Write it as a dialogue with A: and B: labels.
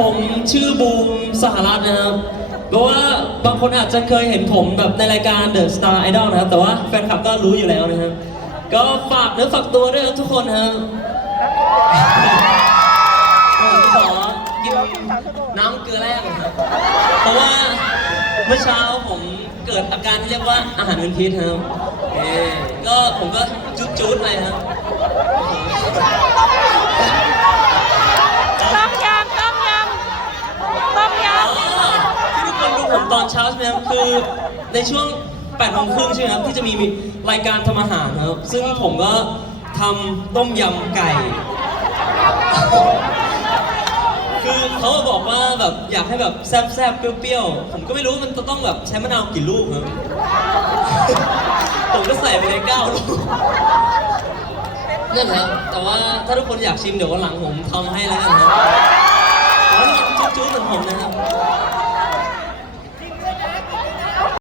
A: ผมชื่อบูมสหรัฐนะครับเพราะว่าบางคนอาจจะเคยเห็นผมแบบในรายการ The Star Idol นะครับ แต่ว่าแฟนคลับก็รู้อยู่แล้วนะครับ ก็ฝากเนื้อฝากตัวด้วยครับทุกคนครับผมขอกินน้ำเกลือแรกนครับเพราะว่าเมื่อเช้าผมเกิดอาการที่เรียกว่าอาหารเป็นพิษครับเออก็ผมก็จุดๆเลยครับ
B: ต้มยำต้มยำต้มย
A: อ๋อที่ทุกคนดูผม ตอนเช้าใช่ไหมครับคือในช่วง8ปดโมงครึ่งใช่ไหมครับที่จะมีรายการทำอาหารครับ ซึ่งผมก็ทำต้มยำไก่ คือเขาบอกว่าแบบอยากให้แบบแซ่บๆเปรี้ยวๆ ผมก็ไม่รู้ว่ามันจะต้องแบบใช้มะนาวกี่ลูกครับ ผมก็ใส่ไปเลยเก้าลูกนั่นแหละแต่ว่าถ้าทุกคนอยากชิมเดี๋ยววันหลังผมทำให้แล้วกันครับ